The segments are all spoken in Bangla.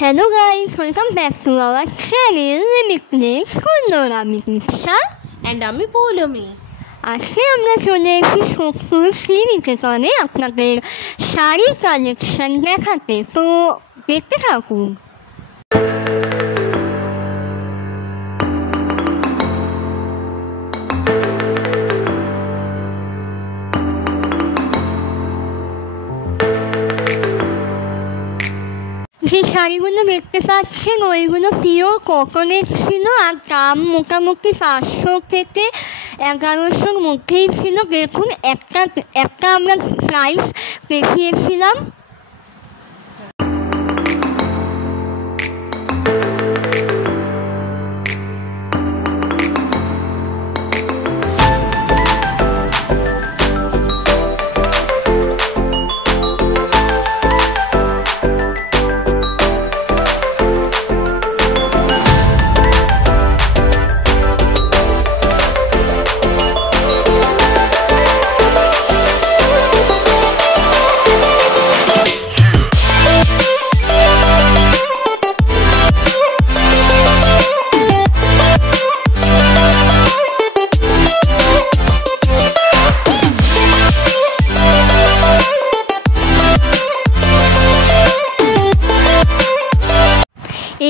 Hello guys, welcome back to our channel Replace সুন্দর। আমি কৃষ্ণা and আমি পৌলমী। আজকে আমরা চলে এসেছি শোকপুর শ্রীনিকেতনে আপনাদের শাড়ি কালেকশন দেখাতে, তো দেখতে থাকুন। যে শাড়িগুলো দেখতে পাচ্ছেন ওইগুলো পিওর কটনের ছিল, আর দাম মোটামুটি 500 থেকে 1100-র মধ্যেই ছিল। দেখুন একটা আমরা প্রাইস দেখিয়েছিলাম।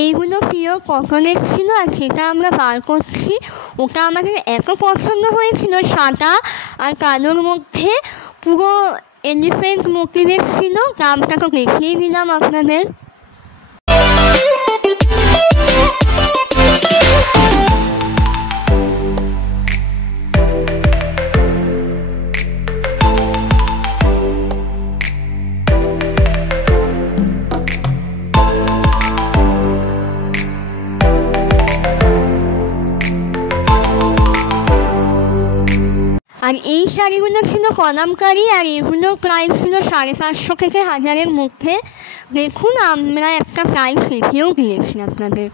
এইগুলো পিওর কটনের ছিল, আর যেটা আমরা বার করছি ওটা আমাদের এত পছন্দ হয়েছিল, সাদা আর কালোর মধ্যে পুরো এলিফেন্ট মোটিভের ছিল। দামটা তো দেখিয়ে দিলাম আপনাদের। আর এই শাড়িগুলো ছিল কলামকারি, আর এগুলো প্রাইস ছিল 550 থেকে 1000-এর মধ্যে। দেখুন আমরা একটা প্রাইস লিখেও দিয়েছি আপনাদের।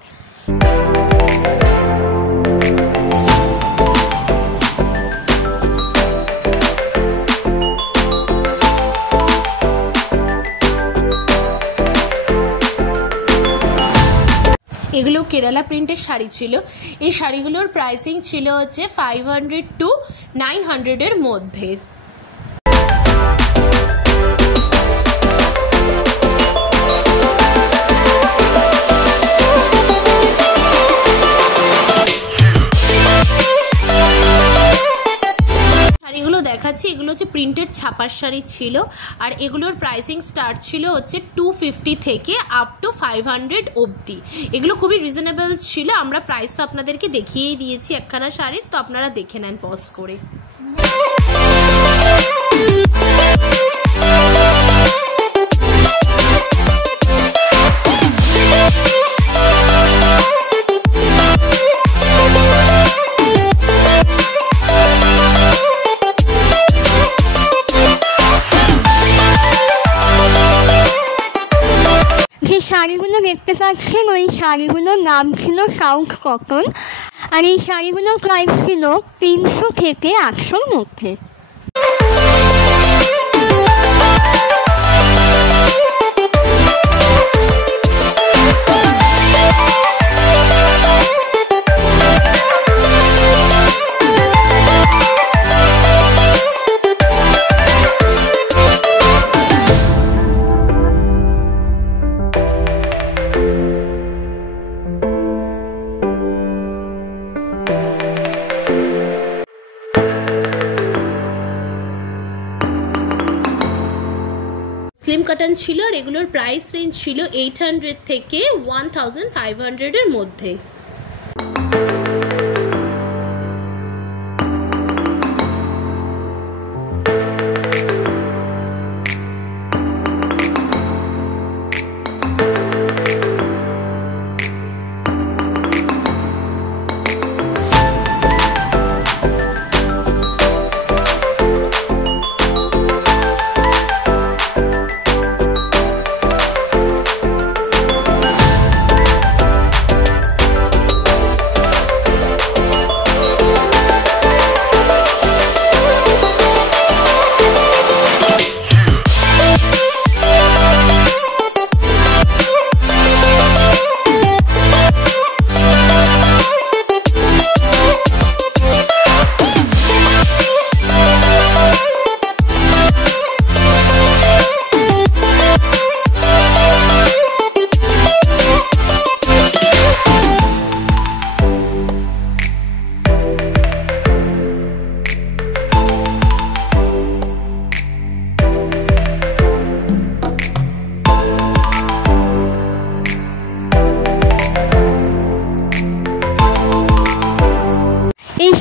এগুলো কেরালা প্রিন্টের শাড়ি ছিল। এই শাড়িগুলোর প্রাইসিং ছিল হচ্ছে 500 to 900-এর মধ্যে। শাড়িগুলো দেখাচ্ছি, এগুলো হচ্ছে প্রিন্টেড ছাপার শাড়ি ছিল, আর এগুলোর প্রাইসিং স্টার্ট ছিল হচ্ছে 250 থেকে আপ টু 500 অবধি। এগুলো খুবই রিজনেবল ছিল। আমরা প্রাইস তো আপনাদেরকে দেখিয়েই দিয়েছি একখানা শাড়ির, তো আপনারা দেখে নেন পজ করে। যে শাড়িগুলো দেখতে পাচ্ছেন ওই শাড়িগুলোর নাম ছিল সাউথ কটন, আর এই শাড়িগুলোর প্রাইস ছিল 300 থেকে 800-র মধ্যে। স্লিম কটন ছিল, আর এগুলোর প্রাইস রেঞ্জ ছিল 800 থেকে 1500-এর মধ্যে।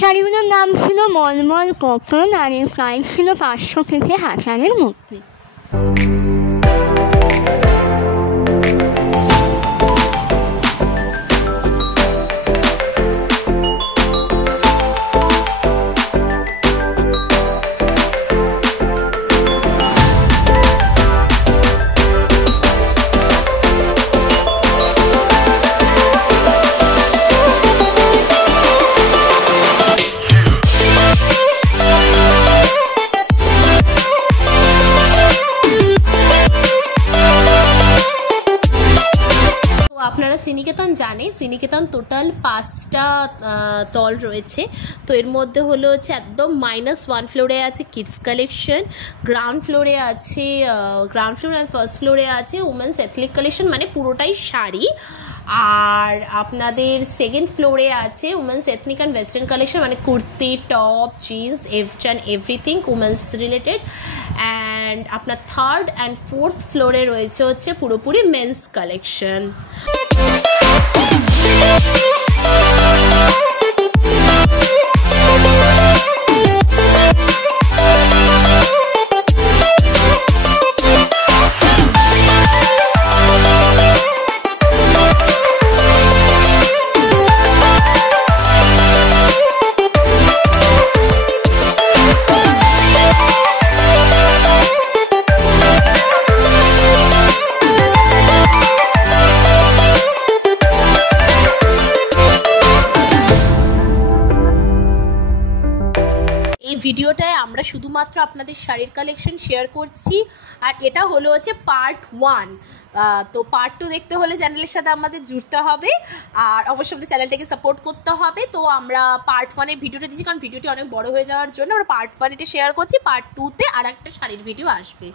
শাড়িগুলোর নাম ছিল মলমল কটন, আর এর প্রাইস ছিল 500 থেকে 1000-এর মধ্যে। আপনারা সিনিকেতন জানে, সিনিকেতন টোটাল 5টা তল রয়েছে। তো এর মধ্যে হলো হচ্ছে একদম -1 ফ্লোরে আছে কিডস কালেকশন, গ্রাউন্ড ফ্লোরে আছে গ্রাউন্ড ফ্লোর অ্যান্ড ফার্স্ট ফ্লোরে আছে উমেন্স এথনিক কালেকশন, মানে পুরোটাই শাড়ি। আর আপনাদের সেকেন্ড ফ্লোরে আছে women's ethnic and western collection, মানে kurti, top, jeans, everything women's related. And আপনার থার্ড অ্যান্ড ফোর্থ ফ্লোরে রয়েছে হচ্ছে পুরোপুরি মেন্স কালেকশন। ভিডিওটায় আমরা শুধুমাত্র আপনাদের শাড়ির কালেকশন শেয়ার করছি, আর এটা হলো হচ্ছে পার্ট 1। তো পার্ট 2 দেখতে হলে চ্যানেলের সাথে আমাদের জুড়তে হবে, আর অবশ্যই আমাদের চ্যানেলটাকে সাপোর্ট করতে হবে। তো আমরা পার্ট 1-এর ভিডিওটা দিচ্ছি, কারণ ভিডিওটি অনেক বড় হয়ে যাওয়ার জন্য আমরা পার্ট 1 এটা শেয়ার করছি। পার্ট 2-তে আর একটা শাড়ির ভিডিও আসবে।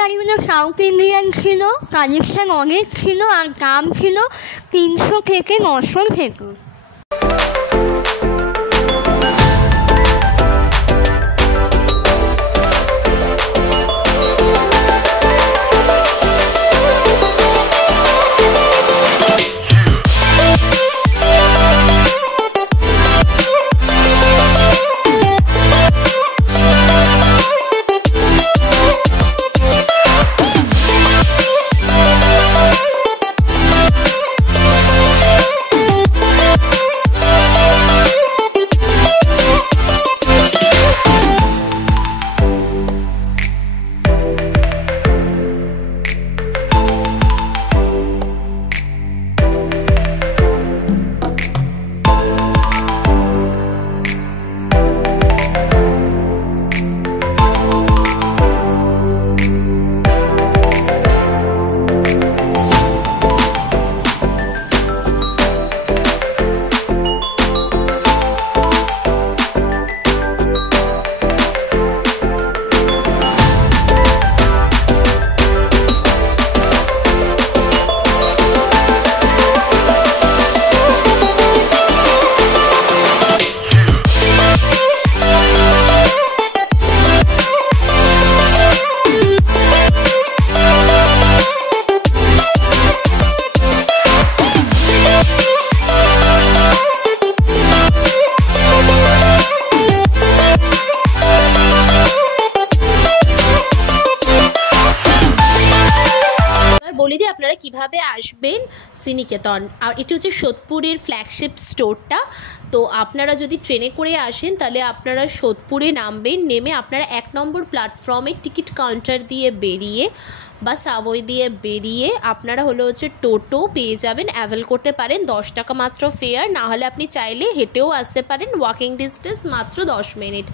শাড়িগুলো সাউথ ইন্ডিয়ান ছিল, কালেকশন অনেক ছিল, আর দাম ছিল 300 থেকে 900 ভেতর। বলে দিই আপনারা কিভাবে আসবেন সিনিকেতন। আর এটি হচ্ছে সোদপুরের ফ্ল্যাগশিপ স্টোরটা। তো আপনারা যদি ট্রেনে করে আসেন তাহলে আপনারা সোদপুরে নামবেন, নেমে আপনারা 1 নম্বর প্ল্যাটফর্মে টিকিট কাউন্টার দিয়ে বেরিয়ে বা সাবওয়ে দিয়ে বেরিয়ে আপনারা হচ্ছে টোটো পেয়ে যাবেন, অ্যাভেল করতে পারেন। 10 টাকা মাত্র ফেয়ার, না হলে আপনি চাইলে হেঁটেও আসতে পারেন, ওয়াকিং ডিস্টেন্স মাত্র 10 মিনিট।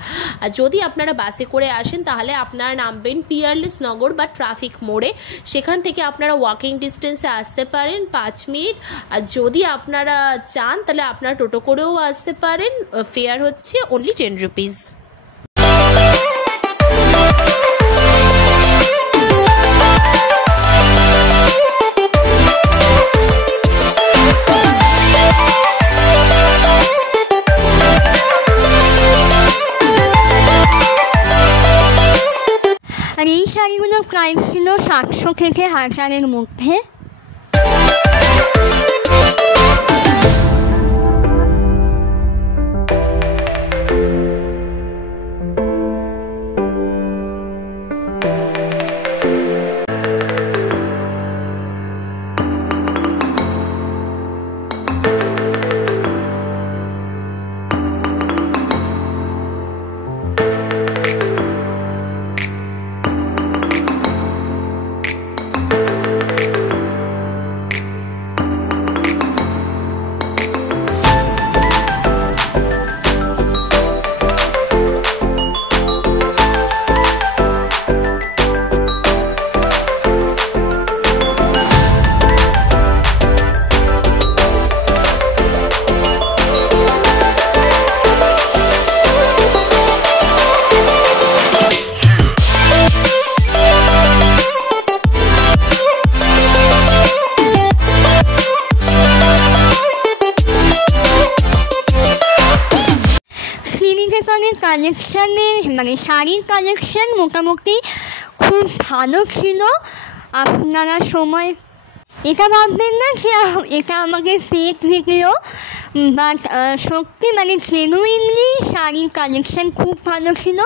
আর যদি আপনারা বাসে করে আসেন তাহলে আপনারা নামবেন পিয়ারলেস নগর বা ট্রাফিক মোড়ে, সেখান থেকে আপনারা ওয়াকিং ডিস্টেন্সে আসতে পারেন 5 মিনিট। আর যদি আপনারা চান তাহলে আপনারা টোটো করেও আসতে পারেন, ফেয়ার হচ্ছে অনলি 10 রুপিস। আর এই শাড়িগুলোর প্রাইস ছিল 700 থেকে 1000-এর মধ্যে। কালেকশানে মানে শাড়ির কালেকশান মোটামুটি খুব ভালো ছিল। আপনারা সময় এটা ভাববেন না যে এটা আমাকে ফেক ভিডিও, বাট সত্যি মানে জেনুইনলি শাড়ির কালেকশান খুব ভালো ছিল।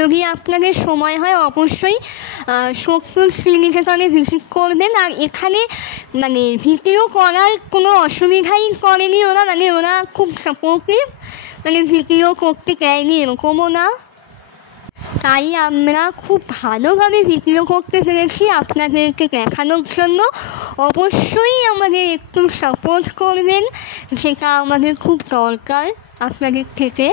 যদি আপনাদের সময় হয় অবশ্যই সোদপুর শ্রীনিকেতনে ভিজিট করবেন। আর এখানে মানে ভিডিও করার কোনো অসুবিধাই করেনি ওরা, মানে ওরা খুব সাপোর্টিভ, মানে ভিডিও করতে দেয়নি এরকমও না। তাই আমরা খুব ভালোভাবে ভিডিও করতে পেরেছি আপনাদেরকে দেখানোর জন্য। অবশ্যই আমাদের একটু সাপোর্ট করবেন, যেটা আমাদের খুব দরকার আপনাদের থেকে।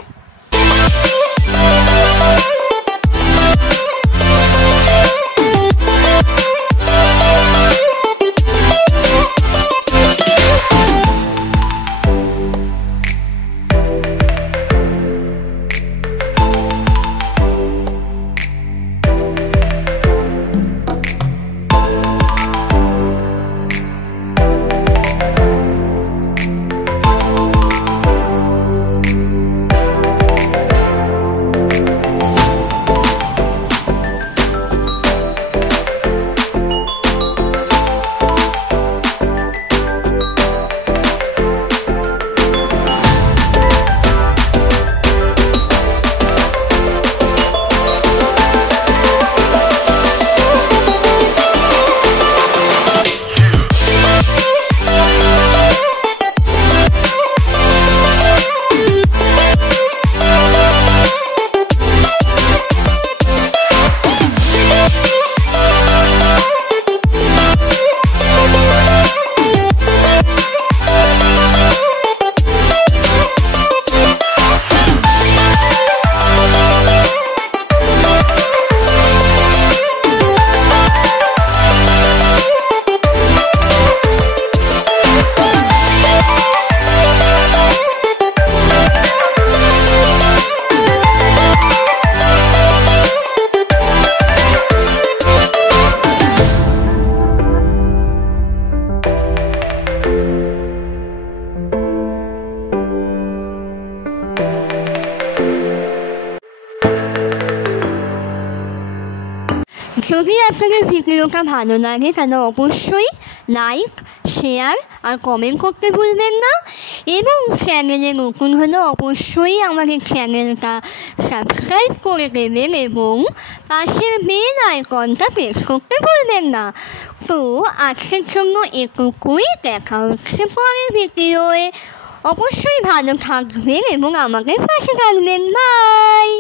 যদি আপনাদের ভিডিওটা ভালো লাগে তাহলে অবশ্যই লাইক, শেয়ার আর কমেন্ট করতে ভুলবেন না। এবং চ্যানেলে নতুন হলে অবশ্যই আমাদের চ্যানেলটা সাবস্ক্রাইব করে দেবেন এবং পাশের বেল আইকনটা প্রেস করতে ভুলবেন না। তো আজকের জন্য এটুকুই, দেখা হচ্ছে পরের ভিডিওয়ে। অবশ্যই ভালো থাকবেন এবং আমাদের পাশে থাকবেন। বাই।